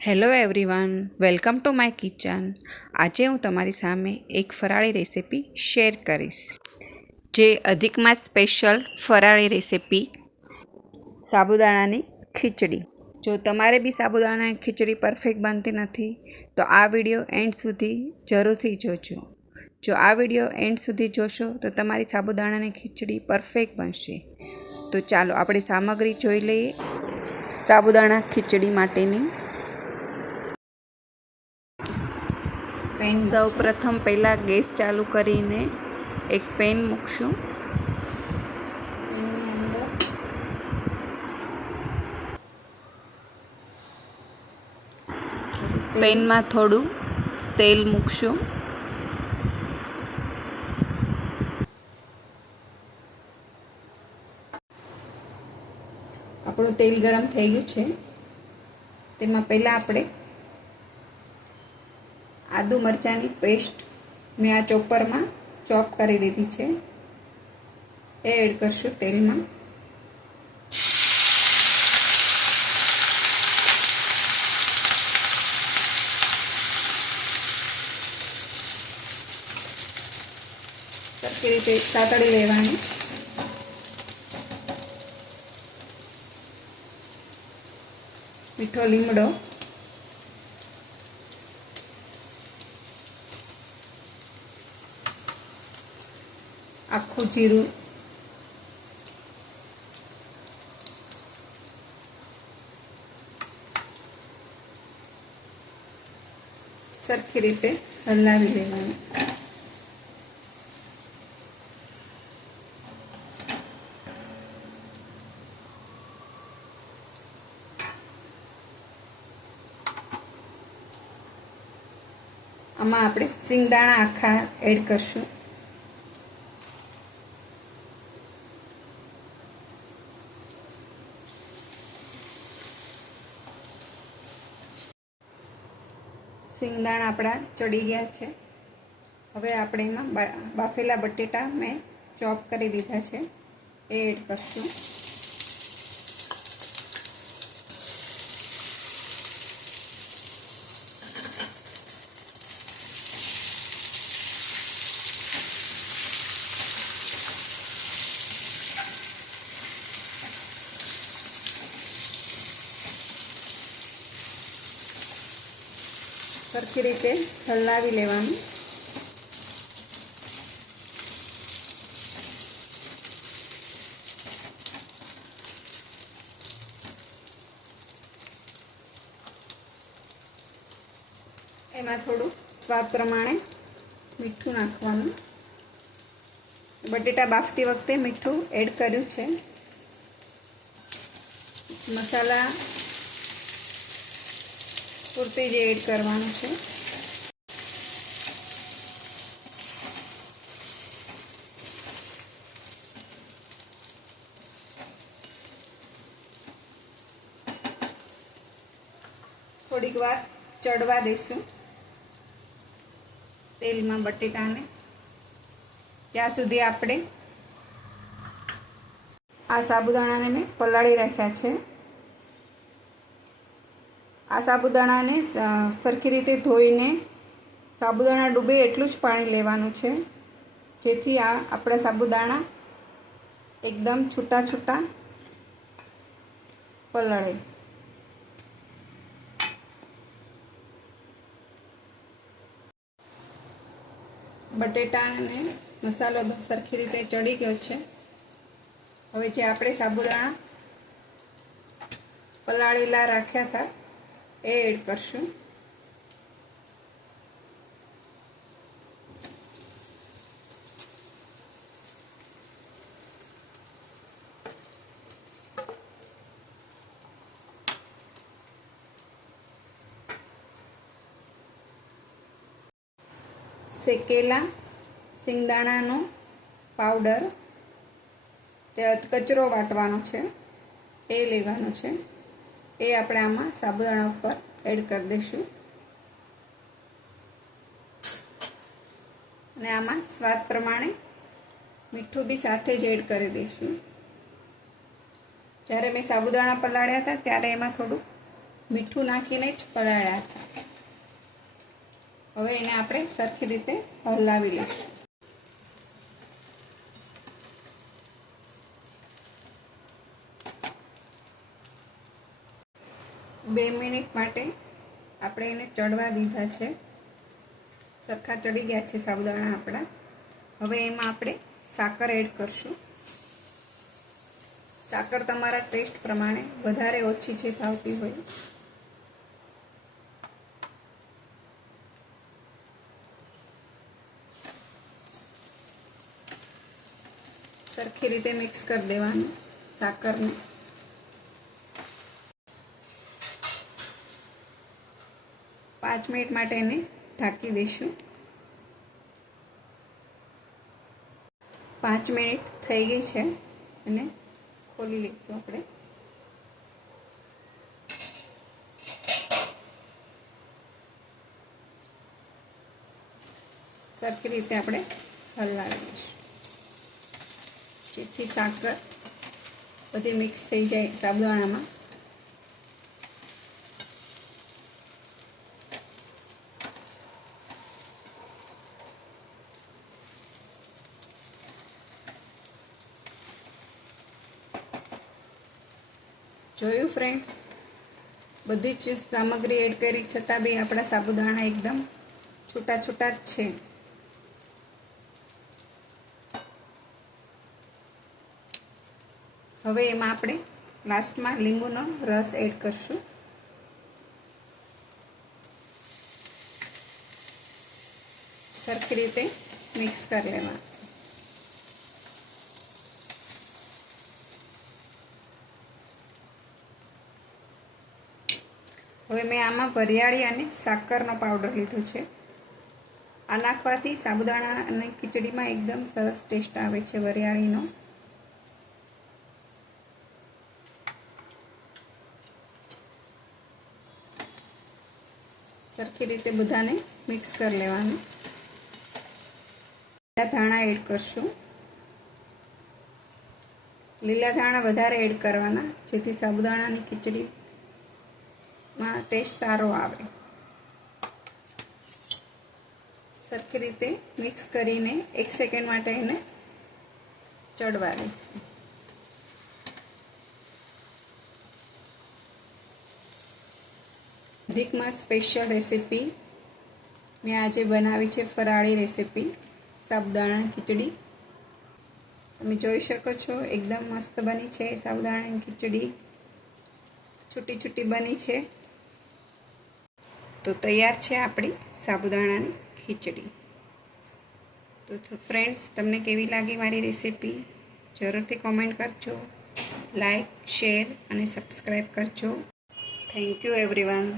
Hello everyone, welcome to my kitchen. આજે હું તમારી સામે એક ફરાળી રેસિપી શેર કરીશ, જે અધિક માસ સ્પેશિયલ ફરાળી રેસિપી સાબુદાણાની ખીચડી. જો તમારે બી સાબુદાણાની ખીચડી પરફેક્ટ બનતી નથી તો આ વિડીયો એન્ડ સુધી જરૂરથી જોજો. જો આ વિડીયો એન્ડ સુધી જોશો તો તમારી સાબુદાણાની ખીચડી પરફેક્ટ બનશે. તો ચાલો આપણે સામગ્રી જોઈ લઈએ. સાબુદાણા ખીચડી માટેની સૌ પ્રથમ પહેલાં ગેસ ચાલુ કરીને એક પેન મૂકશું. પેનમાં થોડું તેલ મૂકશું. આપણું તેલ ગરમ થઈ ગયું છે. તેમાં પહેલાં આપણે આદુ મરચાંની પેસ્ટ મેં આ ચોપરમાં ચોપ કરી લીધી છે એ એડ કરશું તેલમાં. સરખી રીતે સાતળી લેવાની. મીઠો લીમડો, આખું જીરું, સરખી રીતે હલાવી લેવાનું. આમાં આપણે સિંગદાણા આખા એડ કરશું. સિંગદાણા આપણા ચડી ગયા છે. હવે આપણે એમાં બાફેલા બટેટા મેં ચોપ કરી લીધા છે એ એડ કરશું. સરખી રીતે હલાવી લેવાનું. એમાં થોડું સ્વાદ પ્રમાણે મીઠું નાખવાનું. બટેટા બાફતી વખતે મીઠું એડ કર્યું છે. મસાલા પૂરતી જ એડ કરવાનું છે. થોડીક વાર ચડવા દઈશું તેલમાં બટેટાને. ત્યાં સુધી આપણે આ સાબુદાણાને મેં પલાળી રાખ્યા છે. આ સાબુદાણાને સરખી રીતે ધોઈને સાબુદાણા ડૂબે એટલું જ પાણી લેવાનું છે, જેથી આ આપણા સાબુદાણા એકદમ છૂટા છૂટા પલળે. બટેટાને મસાલો સરખી રીતે ચડી ગયો છે. હવે જે આપણે સાબુદાણા પલાળેલા રાખ્યા હતા એ એડ કરશું. શેકેલા સિંગદાણાનો પાવડર, તે કચરો વાટવાનો છે એ લેવાનો છે. એ આપણે આમાં સાબુદાણા ઉપર એડ કરી દઈશું. અને આમાં સ્વાદ પ્રમાણે મીઠું બી સાથે જ એડ કરી દઈશું. જ્યારે મેં સાબુદાણા પલાળ્યા હતા ત્યારે એમાં થોડું મીઠું નાખીને જ પલાળ્યા હતા. હવે એને આપણે સરખી રીતે હલાવી લઈશું. બે મિનિટ માટે આપણે એને ચડવા દીધા છે. સરખા ચડી ગયા છે સાબુદાણા આપણા. હવે એમાં આપણે સાકર એડ કરશું. સાકર તમારા ટેસ્ટ પ્રમાણે વધારે ઓછી છે ભાવતી હોય. સરખી રીતે મિક્સ કરી દેવાનું સાકરને. પાંચ મિનિટ માટે એને ઢાંકી દઈશું. 5 મિનિટ થઈ ગઈ છે અને ખોલી લઈશું આપણે. સરખી રીતે આપણે હલાવી દઈશું જેથી સાકર બધી મિક્સ થઈ જાય સાબુદાણામાં. જોયું ફ્રેન્ડ્સ, બધી જ સામગ્રી એડ કરી છતાં બી આપણા સાબુદાણા એકદમ છૂટા છૂટા જ છે. હવે એમાં આપણે લાસ્ટમાં લીંબુનો રસ એડ કરશું. સરખી રીતે મિક્સ કરી લેવાનું. હવે મેં આમાં વરિયાળી અને સાકરનો પાવડર લીધો છે. આ નાખવાથી સાબુદાણા અને ખીચડીમાં એકદમ સરસ ટેસ્ટ આવે છે વરિયાળીનો. સરખી રીતે બધાને મિક્સ કરી લેવાનું. લીલા ધાણા એડ કરશું. લીલા ધાણા વધારે એડ કરવાના જેથી સાબુદાણાની ખીચડીમાં ટેસ્ટ સારો આવે. સરખી રીતે મિક્સ કરીને 1 સેકન્ડ માટે એને ચડવા દઈશું. અધિકમાં સ્પેશિયલ રેસીપી મેં આજે બનાવી છે, ફરાળી રેસીપી સાબુદાણાની ખીચડી. તમે જોઈ શકો છો એકદમ મસ્ત બની છે સાબુદાણાની ખીચડી. છૂટી છૂટી બની છે. તો તૈયાર છે આપણી સાબુદાણાની ખીચડી. તો ફ્રેન્ડ્સ, તમને કેવી લાગી મારી રેસીપી જરૂરથી કોમેન્ટ કરજો. લાઈક, શેર અને સબસ્ક્રાઈબ કરજો. Thank you everyone.